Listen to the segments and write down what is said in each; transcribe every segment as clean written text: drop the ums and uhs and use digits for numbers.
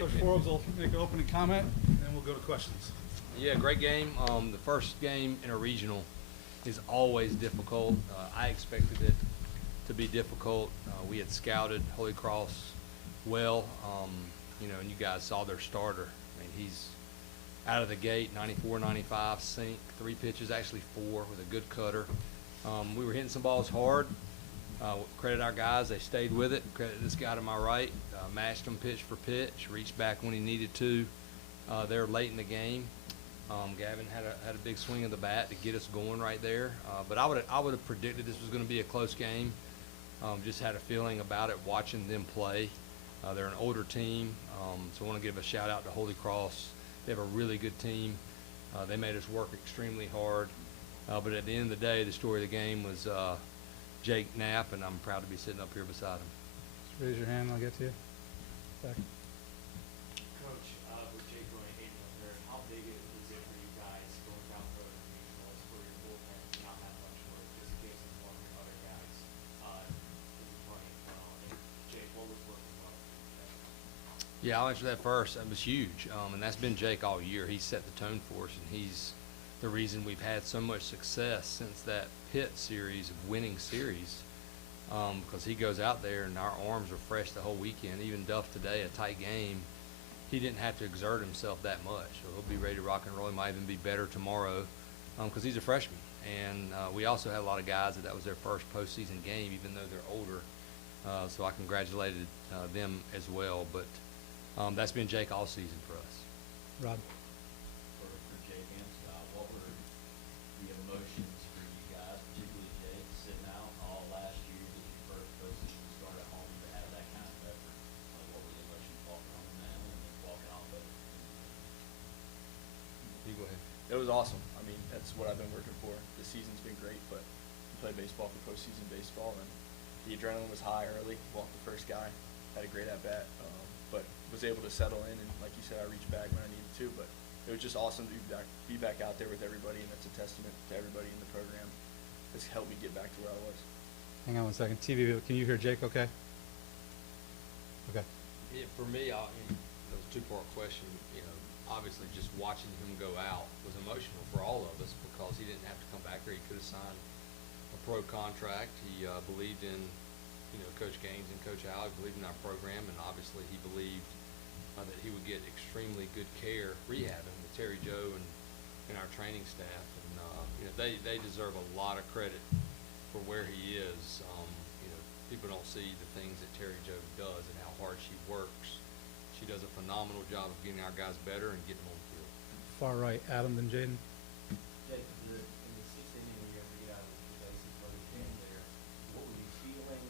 Coach Forbes will make an opening comment, and then we'll go to questions. Yeah, great game. The first game in a regional is always difficult. I expected it to be difficult. We had scouted Holy Cross well, and you guys saw their starter. I mean, he's out of the gate, 94, 95, sink, 3 pitches, actually 4 with a good cutter. We were hitting some balls hard. Credit our guys, they stayed with it. Credit this guy to my right, matched him pitch for pitch, reached back when he needed to. There late in the game. Gavin had a big swing of the bat to get us going right there. But I would have predicted this was going to be a close game. Just had a feeling about it watching them play. They're an older team, so I want to give a shout out to Holy Cross. They have a really good team. They made us work extremely hard. But at the end of the day, the story of the game was Jake Knapp, and I'm proud to be sitting up here beside him. Just raise your hand, I'll get to you. Back. Coach, with Jake going 8 there, how big is it for you guys going down the road in regionals for your bullpen to not have much work, just in case one of your other guys isn't playing well? And Jake, what was working well for you today? Yeah, I'll answer that first. That was huge, and that's been Jake all year. He set the tone for us, and he's the reason we've had so much success since that Pitt series of winning series, because he goes out there and our arms are fresh the whole weekend. Even Duff today, a tight game, he didn't have to exert himself that much. So he'll be ready to rock and roll. He might even be better tomorrow because he's a freshman. And we also had a lot of guys that was their first postseason game, even though they're older. So I congratulated them as well. But that's been Jake all season for us. Rob. For Jake and Scott, what were the emotions for you guys, particularly Jake, sitting out all last year, did your first postseason start at home to have that kind of effort? What were the emotions walking on the mound and then walking off of it? You go ahead. It was awesome. I mean, that's what I've been working for. The season's been great, but you play baseball for postseason baseball, and the adrenaline was high early. Walked the first guy, had a great at-bat, but was able to settle in, and like you said, I reached back when I needed to, but it was just awesome to be back out there with everybody, and that's a testament to everybody in the program. It's helped me get back to where I was. Hang on one second. TV, can you hear Jake okay? Okay. Yeah, for me, that was a 2-part question. Obviously just watching him go out was emotional for all of us because he didn't have to come back there. He could have signed a pro contract. He believed in, Coach Gaines and Coach Al. He believed in our program, and obviously he believed that he would get extremely good care rehabbing with Terry Joe and our training staff. And they deserve a lot of credit for where he is. People don't see the things that Terry Joe does and how hard she works. She does a phenomenal job of getting our guys better and getting them on the field. Far right, Adam, then Jaden. Jake, in the 6th inning when you have to get out of the bases loaded game there, what were you feeling?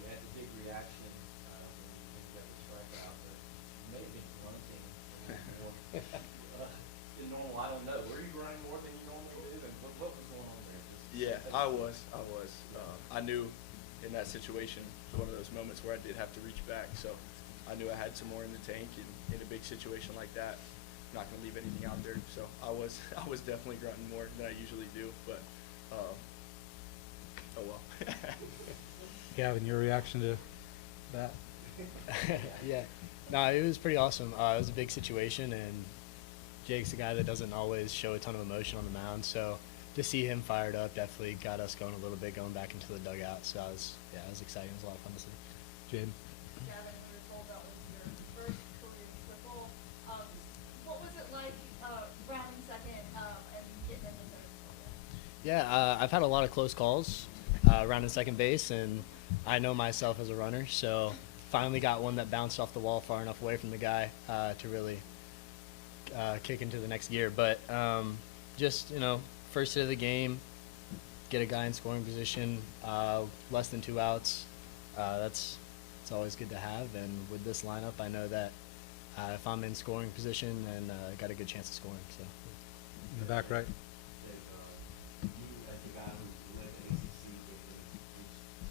You had the big reaction when you got the strikeout, but you may have been grunting a little more than normal. I don't know. Were you running more than you normally do? And what was going on there? Yeah, I was. I knew in that situation, it was one of those moments where I did have to reach back, so I knew I had some more in the tank, and in a big situation like that, I'm not going to leave anything out there. So I was definitely grunting more than I usually do, but oh well. Gavin, your reaction to that? Yeah, no, it was pretty awesome. It was a big situation, and Jake's a guy that doesn't always show a ton of emotion on the mound, so to see him fired up definitely got us going a little bit, going back into the dugout. So it was exciting. It was a lot of fun to see. Jaden. Gavin, we were told that was your first career triple. What was it like rounding second and getting in the third? Yeah, I've had a lot of close calls rounding second base, and I know myself as a runner, so finally got one that bounced off the wall far enough away from the guy to really kick into the next gear. But just, first hit of the game, get a guy in scoring position, less than 2 outs. It's always good to have, and with this lineup, I know that if I'm in scoring position, then I got a good chance of scoring. So. In the back right. Jake, you as the guy who led the ACC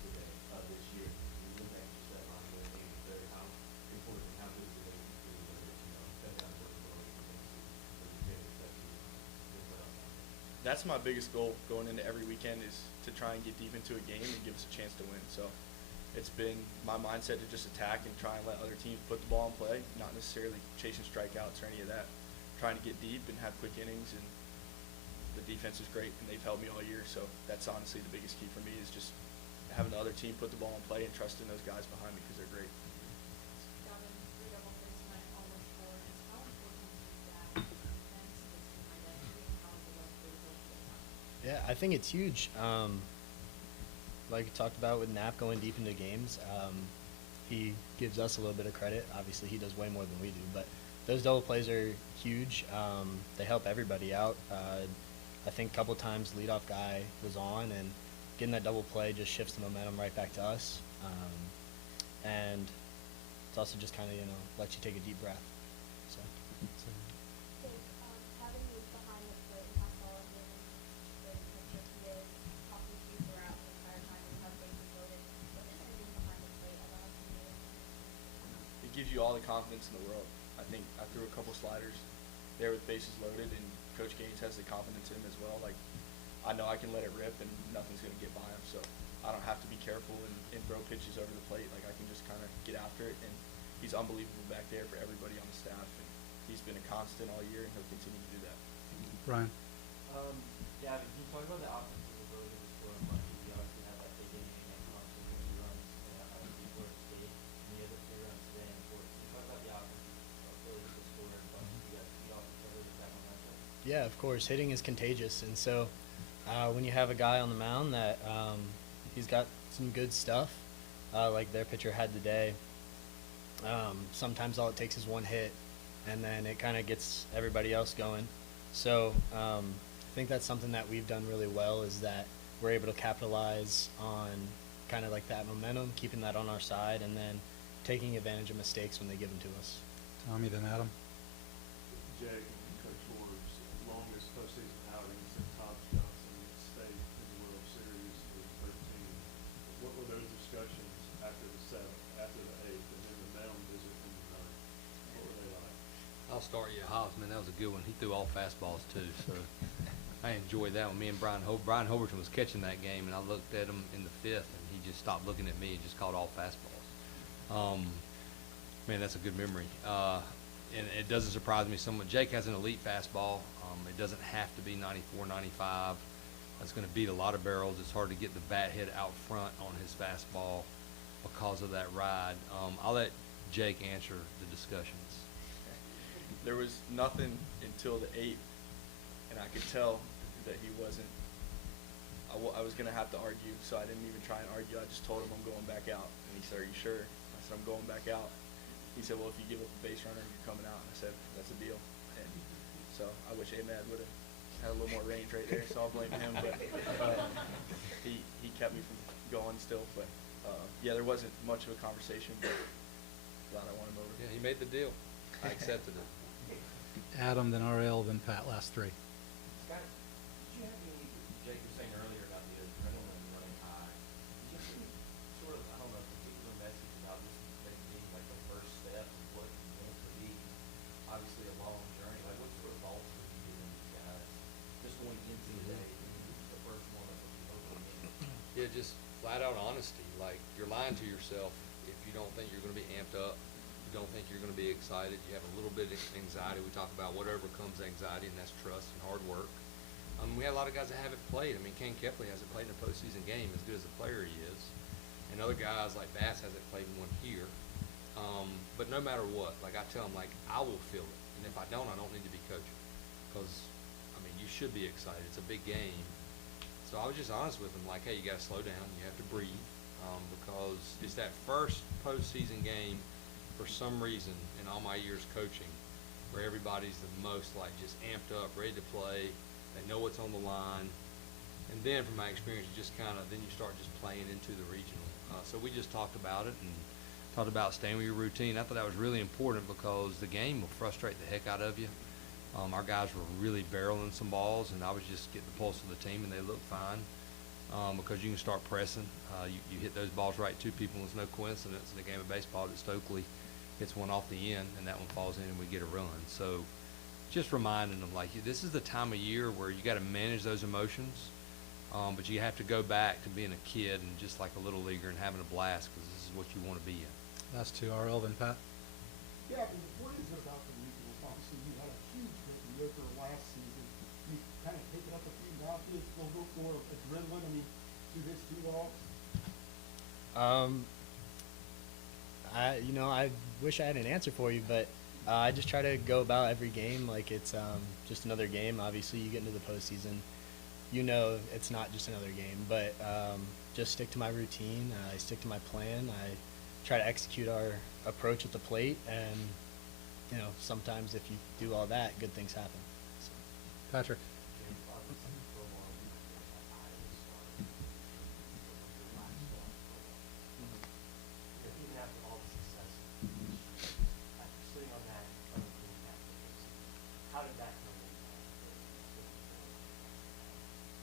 today this year, you look back to that line with the third, how important, how good is it to step down to the That's my biggest goal going into every weekend, is to try and get deep into a game and give us a chance to win. So it's been my mindset to just attack and try and let other teams put the ball in play, not necessarily chasing strikeouts or any of that. Trying to get deep and have quick innings, and the defense is great, and they've helped me all year. So that's honestly the biggest key for me, is just having the other team put the ball in play and trusting those guys behind me because they're great. Gavin, your double face tonight almost scored. How important is that defense to this team identity, and how is it like for the rest of the time? Yeah, I think it's huge. Like we talked about with Knapp going deep into games, he gives us a little bit of credit. Obviously, he does way more than we do, but those double plays are huge. They help everybody out. I think a couple times leadoff guy was on, and getting that double play just shifts the momentum right back to us. And it's also just kind of, lets you take a deep breath. So. Jake, having moved behind the plate and how solid he is, the pitcher he is, talking to you throughout the entire time you have bases loaded, what does hitting behind the plate allow you to do? It gives you all the confidence in the world. I think I threw a couple sliders there with bases loaded, and Coach Gaines has the confidence in him as well. Like, I know I can let it rip and nothing's going to get by him, so I don't have to be careful and throw pitches over the plate. Like, I can just kind of get after it, and he's unbelievable back there for everybody on the staff, and he's been a constant all year, and he'll continue to do that. Brian? Gavin, can you talk about the offensive ability to score in front of you? You obviously had that big inning against Clemson with 2 runs out of Florida State, and you had the 3 runs today in fourth. Can you talk about the offensive ability to score in front of you? You guys feed off each other with that momentum? Yeah, of course. Hitting is contagious, and so when you have a guy on the mound that he's got some good stuff, like their pitcher had today, sometimes all it takes is one hit, and then it kind of gets everybody else going. So I think that's something that we've done really well, is that we're able to capitalize on kind of like that momentum, keeping that on our side, and then taking advantage of mistakes when they give them to us. Tommy, then Adam? Jake and Coach Forbes' longest postseason outing since Todd Johnson State in the World Series was 13. What were those discussions after the 7th, after the 8th, and then the mound visit in the 9th? What were they like? I'll start you, Hobbs. Man, that was a good one. He threw all fastballs too, so I enjoyed that one. Me and Brian Hoberton was catching that game, and I looked at him in the 5th, and he just stopped looking at me and just caught all fastballs. Man, that's a good memory. And it doesn't surprise me somewhat. Jake has an elite fastball. It doesn't have to be 94, 95. It's going to beat a lot of barrels. It's hard to get the bat head out front on his fastball because of that ride. I'll let Jake answer the discussions. There was nothing until the 8th, and I could tell that he wasn't. I was going to have to argue, so I didn't even try and argue. I just told him I'm going back out. And he said, "Are you sure?" I said, "I'm going back out." He said, "Well, if you give up the base runner, you're coming out." And I said, "That's a deal." And so I wish Ahmad would have had a little more range right there, so I'll blame him. But he kept me from going still. But, yeah, there wasn't much of a conversation, but glad I won him over. Yeah, he made the deal. I accepted it. Adam, then RL, then Pat, last 3. Scott, did you have any, Jake was saying earlier about the adrenaline running high, did you have any sort of, I don't know, particular message about this maybe being like the first step of what you want to be, obviously a long journey, like what sort of thoughts were you giving these guys just going into the day, the first one of what you hope to be? Yeah, just flat out honesty. Like, you're lying to yourself if you don't think you're going to be amped up. You don't think you're going to be excited. You have a little bit of anxiety. We talk about what overcomes anxiety, and that's trust and hard work. We have a lot of guys that haven't played. I mean, Kane Kepley hasn't played in a postseason game as good as a player he is. And other guys like Bass hasn't played in one here. But no matter what, like I tell them, like, I will feel it. And if I don't need to be coaching. Because, I mean, you should be excited. It's a big game. So I was just honest with them, like, hey, you got to slow down. You have to breathe. Because it's that first postseason game, for some reason, in all my years coaching, where everybody's the most, like, just amped up, ready to play. They know what's on the line. And then, from my experience, you just kind of, then you start just playing into the regional. So we just talked about it and talked about staying with your routine. I thought that was really important because the game will frustrate the heck out of you. Our guys were really barreling some balls, and I was just getting the pulse of the team, and they looked fine because you can start pressing. You hit those balls right to people. It's no coincidence in the game of baseball that Stokely hits one off the end, and that one falls in, and we get a run. So just reminding them, like, this is the time of year where you got to manage those emotions. But you have to go back to being a kid and just like a little leaguer and having a blast because this is what you want to be in. That's to RL then, Pat. Yeah, but what is it about the regionals? Obviously, you had a huge hit in Yoker last season. You kind of take it up a few notches, a little bit more adrenaline. I mean, 2 hits, 2 walks. I wish I had an answer for you, but I just try to go about every game like it's just another game. Obviously, you get into the postseason, it's not just another game, but just stick to my routine. I stick to my plan. I try to execute our approach at the plate, and sometimes if you do all that, good things happen. So. Patrick. Even after all the success, after sitting on that in front of the team application, how did that come in?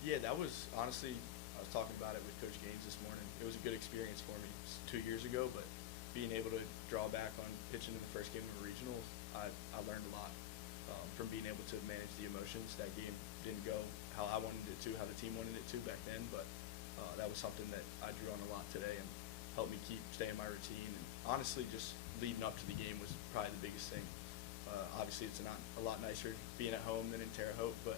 Yeah, that was honestly, I was talking about it with Coach Gaines this morning. It was a good experience for me. It's 2 years ago, but being able to draw back on pitching in the first game of a regional, I learned a lot from being able to manage the emotions. That game didn't go how I wanted it to, how the team wanted it to back then, but that was something that I drew on a lot today and helped me stay in my routine. And honestly, just leading up to the game was probably the biggest thing. Obviously, it's a lot nicer being at home than in Terre Haute, but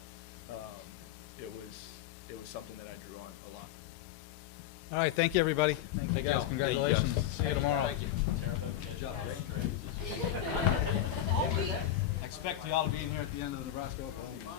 it was something that I drew on a lot. All right, thank you, everybody. Thank Hey, guys, y'all. congratulations. See you tomorrow. Thank you. Good job, I expect you all to be in here at the end of the Nebraska Oklahoma.